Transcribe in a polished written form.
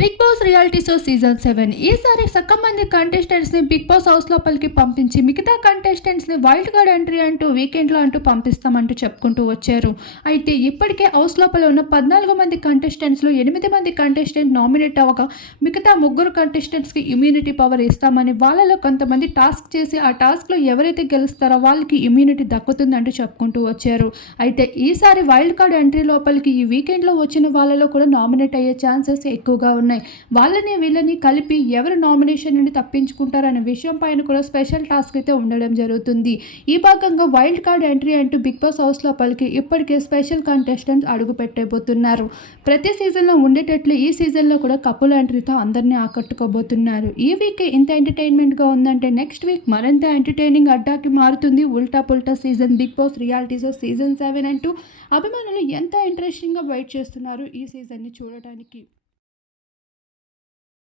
Big boss reality show season 7 ఈసారి సగం మంది కంటెస్టెంట్స్ని బిగ్ బాస్ హౌస్ లోపలికి పంపించి మిగతా కంటెస్టెంట్స్ని వైల్డ్ కార్డ్ ఎంట్రీ అంటూ వీకెండ్లో అంటూ పంపిస్తామంటూ చెప్పుకుంటూ వచ్చారు. అయితే ఇప్పటికే హౌస్ లోపల ఉన్న 14 మంది కంటెస్టెంట్స్లో 8 మంది కంటెస్టెంట్ నామినేట్ అవ్వగా మిగతా ముగ్గురు కంటెస్టెంట్స్కి ఇమ్యూనిటీ పవర్ ఇస్తామని వాళ్ళలో కొంతమంది టాస్క్ చేసి ఆ టాస్క్లో ఎవరైతే గెలుస్తారో వాళ్ళకి ఇమ్యూనిటీ దక్కుతుందంటూ చెప్పుకుంటూ వచ్చారు. అయితే ఈసారి వైల్డ్ కార్డ్ ఎంట్రీ లోపలికి ఈ వీకెండ్లో వచ్చిన వాళ్ళలో కూడా నామినేట్ అయ్యే ఛాన్సెస్ ఎక్కువగా ఉన్నాయి. వాళ్ళని వీళ్ళని కలిపి ఎవరు నామినేషన్ నుండి తప్పించుకుంటారనే విషయం పైన కూడా స్పెషల్ టాస్క్ అయితే ఉండడం జరుగుతుంది. ఈ భాగంగా వైల్డ్ కార్డ్ ఎంట్రీ అంటూ బిగ్ బాస్ హౌస్ లోపలికి ఇప్పటికే స్పెషల్ కంటెస్టెంట్స్ అడుగు పెట్టబోతున్నారు. ప్రతి సీజన్లో ఉండేటట్లు ఈ సీజన్లో కూడా కపుల్ ఎంట్రీతో అందరినీ ఆకట్టుకోబోతున్నారు. ఈ వీక్ ఇంత ఎంటర్టైన్మెంట్గా ఉందంటే నెక్స్ట్ వీక్ మరింత ఎంటర్టైనింగ్ అడ్డాకి మారుతుంది. ఉల్టా పుల్టా season Bigg boss reality show season 7 అంటూ అభిమానులు ఎంత ఇంట్రెస్టింగ్గా వెయిట్ చేస్తున్నారు ఈ సీజన్ని చూడటానికి.